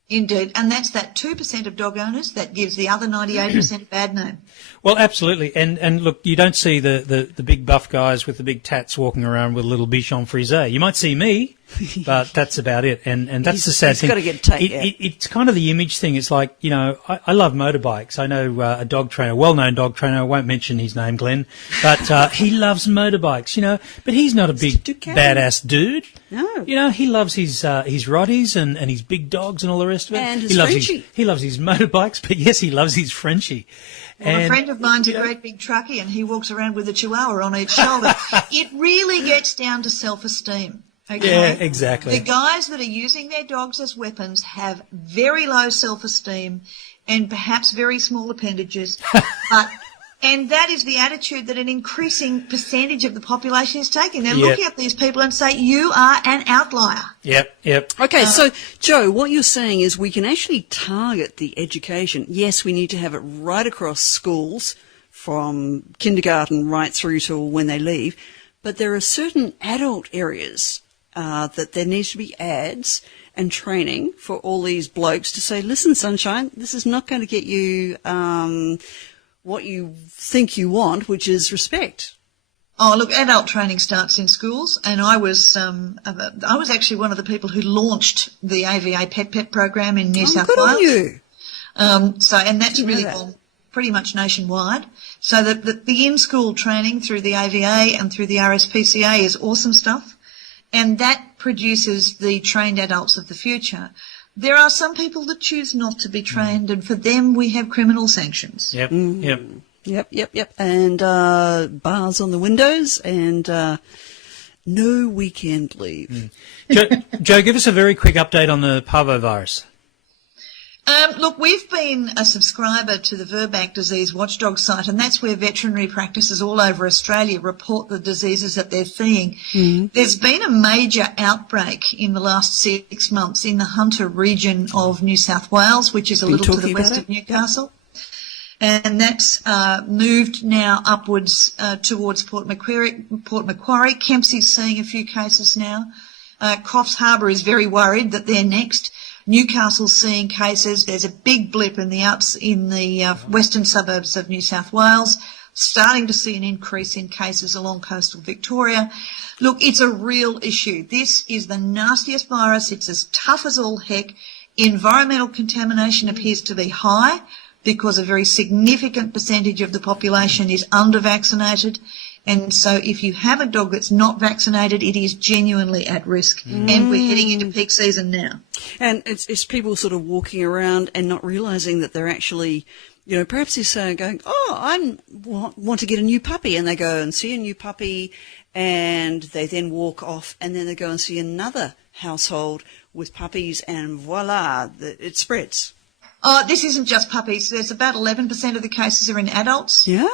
Indeed, and that's that 2% of dog owners that gives the other 98% a bad name. Well, absolutely. And look, you don't see the big buff guys with the big tats walking around with a little bichon frisé. You might see me, but that's about it. And that's the sad thing. He's got to get taken. It's kind of the image thing. It's like, you know, I love motorbikes. I know a dog trainer, well-known dog trainer. I won't mention his name, Glenn, but he loves motorbikes, you know. But he's not a big badass dude. No. You know, he loves his Rotties and his big dogs and all the rest of it. And his Frenchie. He loves his motorbikes, but yes, he loves his Frenchie. Well, a friend of mine's a great big truckie, and he walks around with a chihuahua on each shoulder. It really gets down to self-esteem. Okay? Yeah, exactly. The guys that are using their dogs as weapons have very low self-esteem and perhaps very small appendages, and that is the attitude that an increasing percentage of the population is taking. They're looking at these people and say, "You are an outlier." Yep. Okay, so, Joe, what you're saying is we can actually target the education. Yes, we need to have it right across schools from kindergarten right through to when they leave, but there are certain adult areas that there needs to be ads and training for all these blokes to say, "Listen, sunshine, this is not going to get you what you think you want, which is respect." Oh, look, adult training starts in schools, and I was actually one of the people who launched the AVA Pet program in New South Wales. Good on you. And that's really gone pretty much nationwide. So that the in-school training through the AVA and through the RSPCA is awesome stuff, and that produces the trained adults of the future. There are some people that choose not to be trained, and for them we have criminal sanctions. Yep. And bars on the windows and no weekend leave. Joe, give us a very quick update on the Parvovirus. Look, we've been a subscriber to the Verbac Disease Watchdog site, and that's where veterinary practices all over Australia report the diseases that they're seeing. There's been a major outbreak in the last 6 months in the Hunter region of New South Wales, which is a little to the west of Newcastle. And that's moved now upwards towards Port Macquarie. Kempsey's seeing a few cases now. Coffs Harbour is very worried that they're next. Newcastle's seeing cases. There's a big blip in the western suburbs of New South Wales, starting to see an increase in cases along coastal Victoria. Look, it's a real issue. This is the nastiest virus. It's as tough as all heck. Environmental contamination appears to be high because a very significant percentage of the population is under-vaccinated. And so if you have a dog that's not vaccinated, it is genuinely at risk. And we're heading into peak season now. And it's people sort of walking around and not realising that they're actually, you know, perhaps they're going, "Oh, I want to get a new puppy." And they go and see a new puppy and they then walk off and then they go and see another household with puppies and voila, it spreads. Oh, this isn't just puppies. There's about 11% of the cases are in adults. Yeah.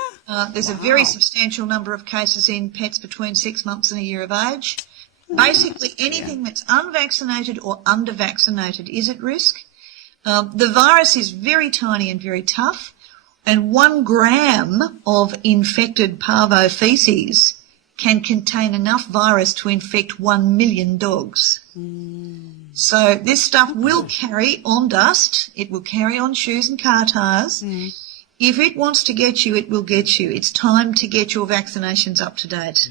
There's a very substantial number of cases in pets between 6 months and a year of age. Basically, anything that's unvaccinated or under-vaccinated is at risk. The virus is very tiny and very tough. And 1 gram of infected parvo feces can contain enough virus to infect 1 million dogs. So this stuff will carry on dust. It will carry on shoes and car tires. If it wants to get you, it will get you. It's time to get your vaccinations up to date.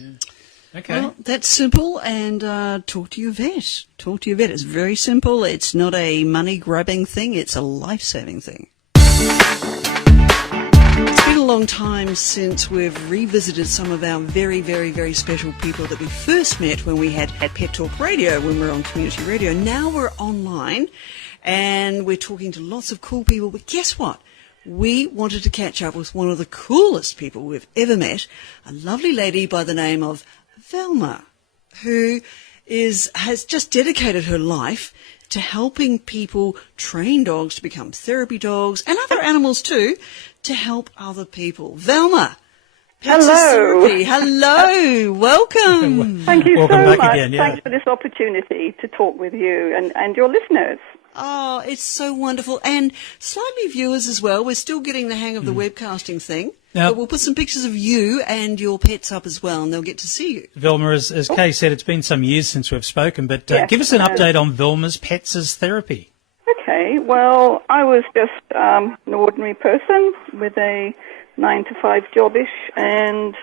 Okay. Well, that's simple, and talk to your vet. Talk to your vet. It's very simple. It's not a money-grubbing thing. It's a life-saving thing. It's been a long time since we've revisited some of our very, very, very special people that we first met when we had Pet Talk Radio, when we were on community radio. Now we're online, and we're talking to lots of cool people. But guess what? We wanted to catch up with one of the coolest people we've ever met, a lovely lady by the name of Velma, who has just dedicated her life to helping people train dogs to become therapy dogs, and other animals too, to help other people. Velma, Pets Hello. Therapy. Hello, welcome. Thank you Welcome so back much. again, yeah. Thanks for this opportunity to talk with you and your listeners. Oh, it's so wonderful. And slightly viewers as well. We're still getting the hang of the webcasting thing. Now, but we'll put some pictures of you and your pets up as well, and they'll get to see you. Velma, as Kay said, it's been some years since we've spoken, but Yes, give us an update on Velma's Pets as Therapy. Okay, well, I was just an ordinary person with a 9-to-5 jobbish, and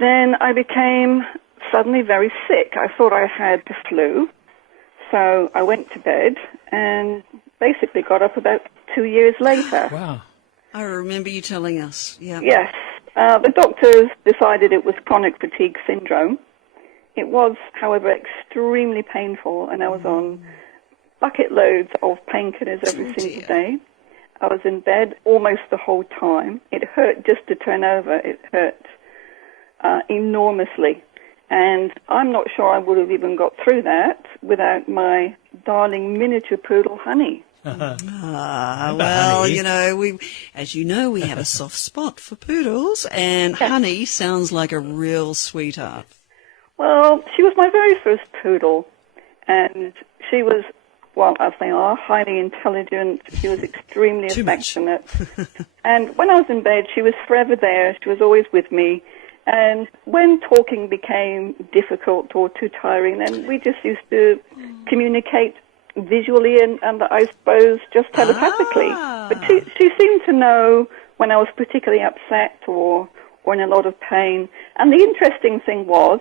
then I became suddenly very sick. I thought I had the flu, so I went to bed and basically got up about 2 years later. Wow. I remember you telling us. Yeah. Yes. The doctors decided it was chronic fatigue syndrome. It was, however, extremely painful, and I was on bucket loads of painkillers every single day. I was in bed almost the whole time. It hurt just to turn over. It hurt enormously. And I'm not sure I would have even got through that without my darling miniature poodle, Honey. Well, Honey. as you know, we have a soft spot for poodles, and Honey sounds like a real sweetheart. Well, she was my very first poodle, and she was, well, as they are, highly intelligent. She was extremely affectionate. And when I was in bed, she was forever there. She was always with me. And when talking became difficult or too tiring, then we just used to communicate visually and I suppose just telepathically. But she seemed to know when I was particularly upset or in a lot of pain. And the interesting thing was,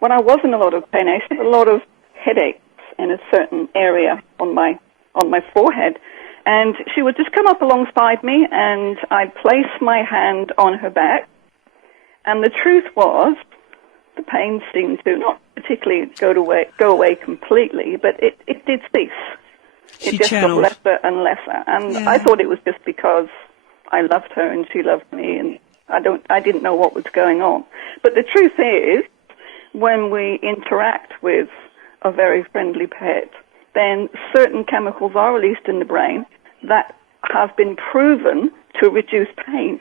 when I was in a lot of pain, I had a lot of headaches in a certain area on my forehead. And she would just come up alongside me and I'd place my hand on her back. And the truth was, the pain seemed to not particularly go away completely, but it did cease. It just got lesser and lesser. And I thought it was just because I loved her and she loved me, and I didn't know what was going on. But the truth is, when we interact with a very friendly pet, then certain chemicals are released in the brain that have been proven to reduce pain.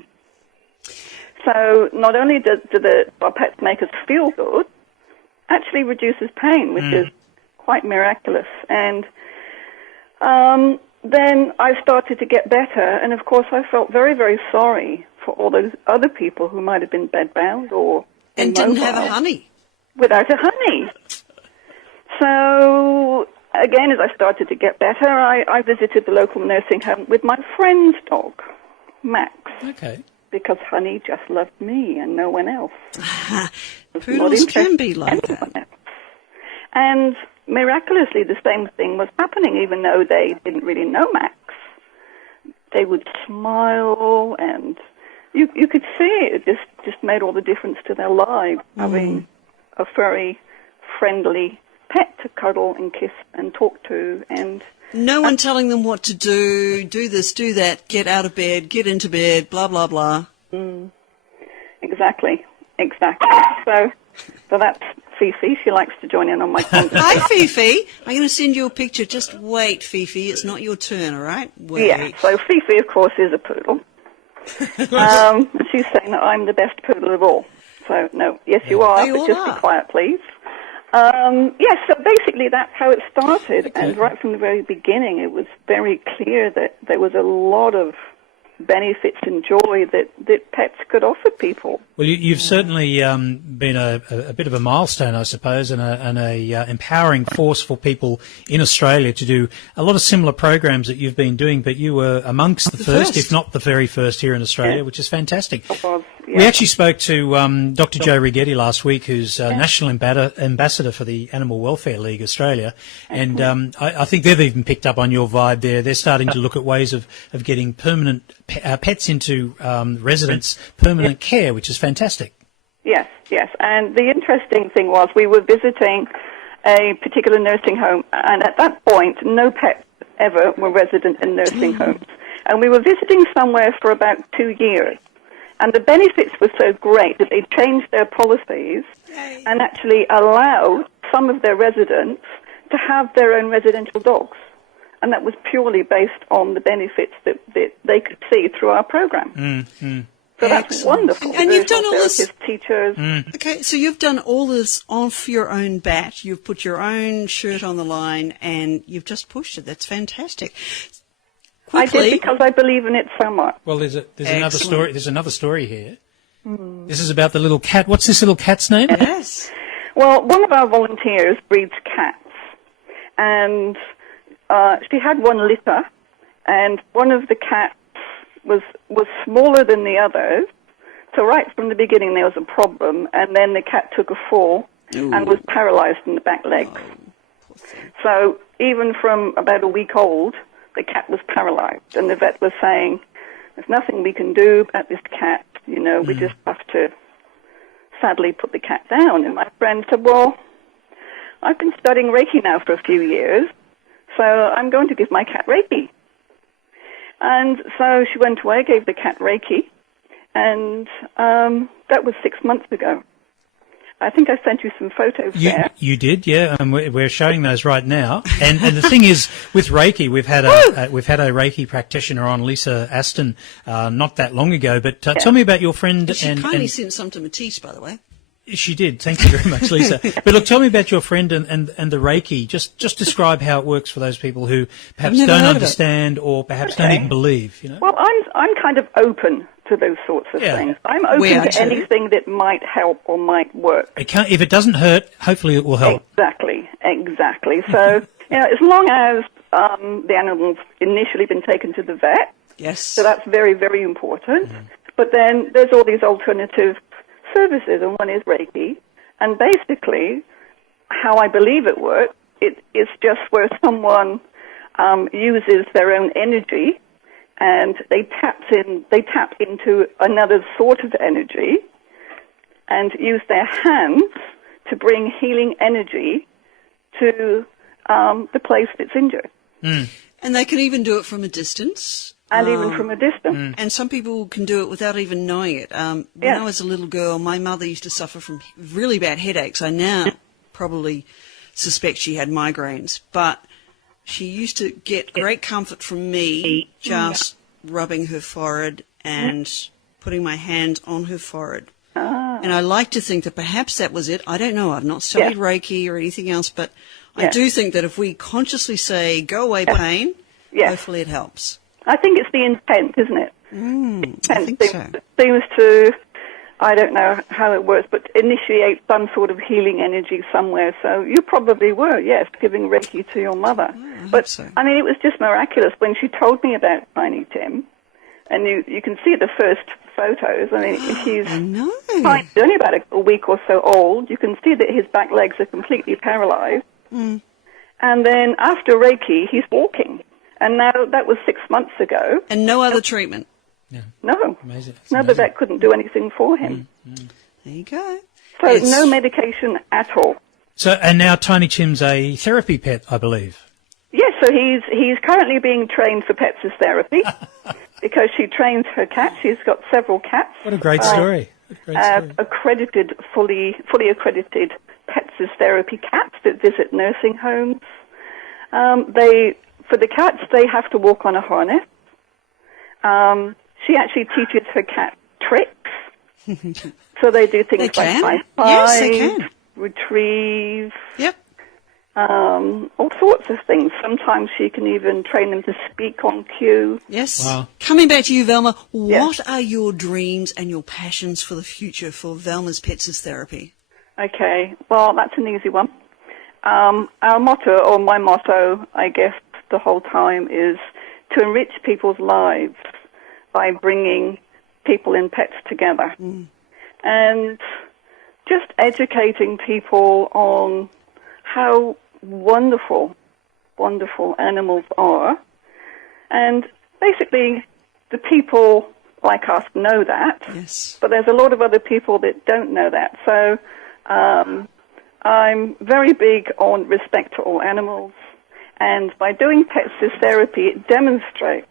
So not only do our pets make us feel good, actually reduces pain, which is quite miraculous. And then I started to get better, and of course I felt very, very sorry for all those other people who might have been bedbound or and didn't have a Honey. Without a Honey. So again, as I started to get better, I visited the local nursing home with my friend's dog, Max. Okay. Because Honey just loved me and no one else. Poodles can be like that. And miraculously, the same thing was happening, even though they didn't really know Max. They would smile, and you could see it just made all the difference to their lives, having a furry, friendly pet to cuddle and kiss and talk to. And no one telling them what to do this, do that, get out of bed, get into bed, blah, blah, blah. Exactly. So that's Fifi. She likes to join in on my conversation. Hi, Fifi. I'm going to send you a picture. Just wait, Fifi. It's not your turn, all right? Wait. Yeah, so Fifi, of course, is a poodle. She's saying that I'm the best poodle of all. So, no, yes, you are, but just be quiet, please. Yes, so basically that's how it started, and right from the very beginning it was very clear that there was a lot of benefits and joy that pets could offer people. Well, you've certainly been a bit of a milestone, I suppose, and a empowering force for people in Australia to do a lot of similar programs that you've been doing, but you were amongst the first, if not the very first here in Australia, which is fantastic. We actually spoke to Dr. Joe Righetti last week, who's National Ambassador for the Animal Welfare League Australia, and I think they've even picked up on your vibe there. They're starting to look at ways of getting permanent pets into residents' permanent care, which is fantastic. Yes. And the interesting thing was we were visiting a particular nursing home, and at that point, no pets ever were resident in nursing homes. And we were visiting somewhere for about 2 years. And the benefits were so great that they changed their policies and actually allowed some of their residents to have their own residential dogs. And that was purely based on the benefits that they could see through our program. So that's wonderful. And you've done all this, teachers. Okay, so you've done all this off your own bat. You've put your own shirt on the line, and you've just pushed it. That's fantastic. Quickly, I did because I believe in it so much. Well, there's another story. There's another story here. This is about the little cat. What's this little cat's name? Yes. Well, one of our volunteers breeds cats, and she had one litter, and one of the cats was smaller than the others. So right from the beginning there was a problem, and then the cat took a fall and was paralyzed in the back legs. So even from about a week old, the cat was paralyzed, and the vet was saying, there's nothing we can do about this cat, we just have to sadly put the cat down. And my friend said, well, I've been studying Reiki now for a few years, so I'm going to give my cat Reiki. And so she went away, gave the cat Reiki, and that was 6 months ago. I think I sent you some photos there. You did, yeah, and we're showing those right now. And the thing is, with Reiki, we've had a Reiki practitioner on, Lisa Aston, not that long ago. But tell me about your friend. And she kindly sent some to Matisse, by the way. She did. Thank you very much, Lisa. But look, tell me about your friend and the Reiki. Just describe how it works for those people who perhaps don't understand or perhaps don't even believe. Well, I'm kind of open to those sorts of things. I'm open to anything that might help or might work. If it doesn't hurt, hopefully it will help. Exactly. So as long as the animal's initially been taken to the vet. Yes. So that's very, very important. But then there's all these alternative services, and one is Reiki. And basically, how I believe it works, it's just where someone uses their own energy, and they tap into another sort of energy, and use their hands to bring healing energy to the place that's injured. And they can even do it from a distance. And even from a distance. And some people can do it without even knowing it. When I was a little girl, my mother used to suffer from really bad headaches. I now probably suspect she had migraines. But she used to get great comfort from me just rubbing her forehead and putting my hand on her forehead. And I like to think that perhaps that was it. I don't know. I've not studied Reiki or anything else. But I do think that if we consciously say, go away pain, hopefully it helps. I think it's the intent, isn't it? I think so. Seems to, I don't know how it works, but initiate some sort of healing energy somewhere. So you probably were, yes, giving Reiki to your mother. I mean, it was just miraculous when she told me about Tiny Tim. And you can see the first photos. I mean, he's only about a week or so old. You can see that his back legs are completely paralyzed. And then after Reiki, he's walking. And now that was 6 months ago. And no other treatment? No. Amazing. The vet couldn't do anything for him. There you go. So no medication at all. So, and now Tiny Tim's a therapy pet, I believe. Yes, so he's currently being trained for pets as therapy because she trains her cat. She's got several cats. What a great story. Accredited, fully accredited pets as therapy cats that visit nursing homes. For the cats, they have to walk on a harness. She actually teaches her cat tricks. So they do things like high five, yes, they can. retrieve, all sorts sorts of things. Sometimes she can even train them to speak on cue. Yes. Wow. Coming back to you, Velma, what Yes. are your dreams and your passions for the future for Velma's Pets Therapy? Okay, well, that's an easy one. Our motto, or my motto, I guess, the whole time is to enrich people's lives by bringing people and pets together. And just educating people on how wonderful, wonderful animals are. And basically, the people like us know that. Yes. But there's a lot of other people that don't know that. So I'm very big on respect to all animals. And by doing pet therapy, it demonstrates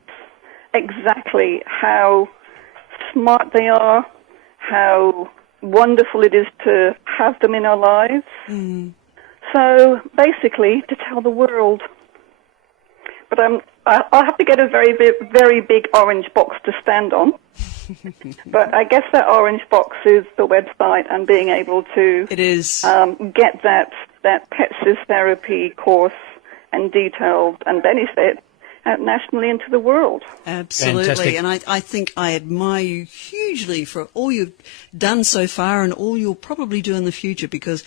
exactly how smart they are, how wonderful it is to have them in our lives. So basically, to tell the world. But I'll have to get a very big orange box to stand on. But I guess that orange box is the website and being able to It is. Get that pet therapy course and details and benefits out nationally into the world. Absolutely. Fantastic. And I think I admire you hugely for all you've done so far and all you'll probably do in the future, because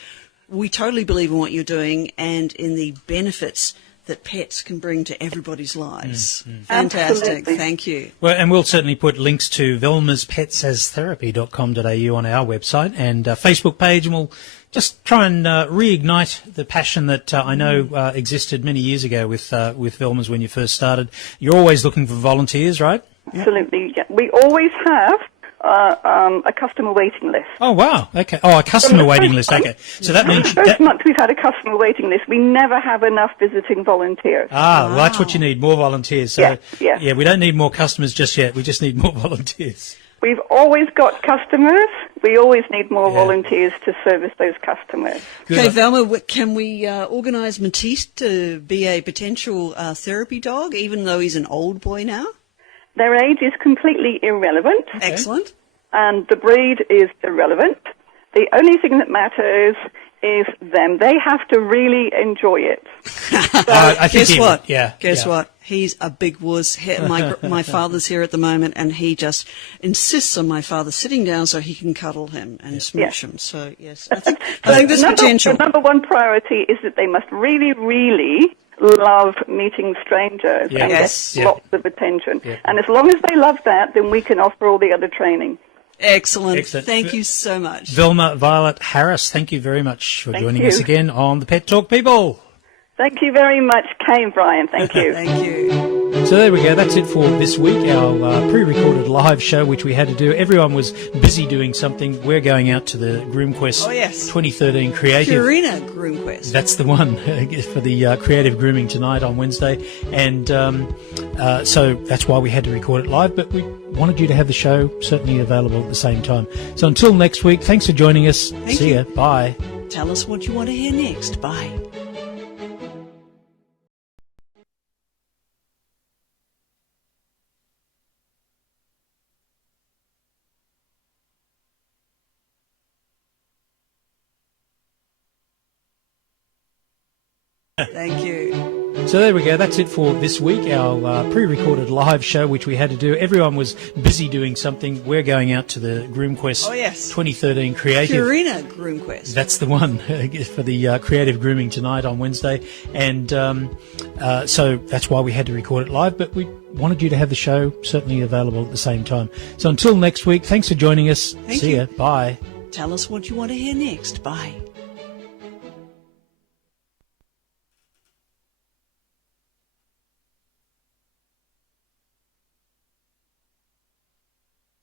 we totally believe in what you're doing and in the benefits that pets can bring to everybody's lives. Fantastic. Absolutely. Thank you. Well, and we'll certainly put links to velmaspetsastherapy.com.au on our website and Facebook page, and we'll just try and reignite the passion that I know existed many years ago with Velma's when you first started. You're always looking for volunteers, right? Absolutely. Yeah. We always have a customer waiting list. Oh, wow. Okay. Oh, a customer waiting list. Okay. So that means... First month we've had a customer waiting list. We never have enough visiting volunteers. well, that's what you need, more volunteers. So, Yeah. we don't need more customers just yet. We just need more volunteers. We've always got customers. We always need more volunteers to service those customers. Good. Okay, Velma, can we organise Matisse to be a potential therapy dog, even though he's an old boy now? Their age is completely irrelevant. Excellent. And the breed is irrelevant. The only thing that matters is them. They have to really enjoy it. I think Guess what? Guess what? He's a big wuss. My father's here at the moment, and he just insists on my father sitting down so he can cuddle him and smooch him. So, yes, I think there's potential. The number one priority is that they must really, really love meeting strangers and get lots of attention. Yeah. And as long as they love that, then we can offer all the other training. Excellent. Thank you so much. Velma Violet Harris, thank you very much for joining us again on the Pet Talk People. Thank you very much, Kay and Brian. Thank you. Thank you. So there we go. That's it for this week, our pre-recorded live show, which we had to do. Everyone was busy doing something. We're going out to the GroomQuest 2013 Creative. Purina GroomQuest. That's the one for the creative grooming tonight on Wednesday. And so that's why we had to record it live, but we wanted you to have the show certainly available at the same time. So until next week, thanks for joining us. See ya. Bye. Tell us what you want to hear next. Bye. Thank you. So there we go. That's it for this week, our pre-recorded live show, which we had to do. Everyone was busy doing something. We're going out to the GroomQuest 2013 Creative. Purina GroomQuest. That's the one for the creative grooming tonight on Wednesday. And so that's why we had to record it live, but we wanted you to have the show certainly available at the same time. So until next week, thanks for joining us. See ya. Bye. Tell us what you want to hear next. Bye.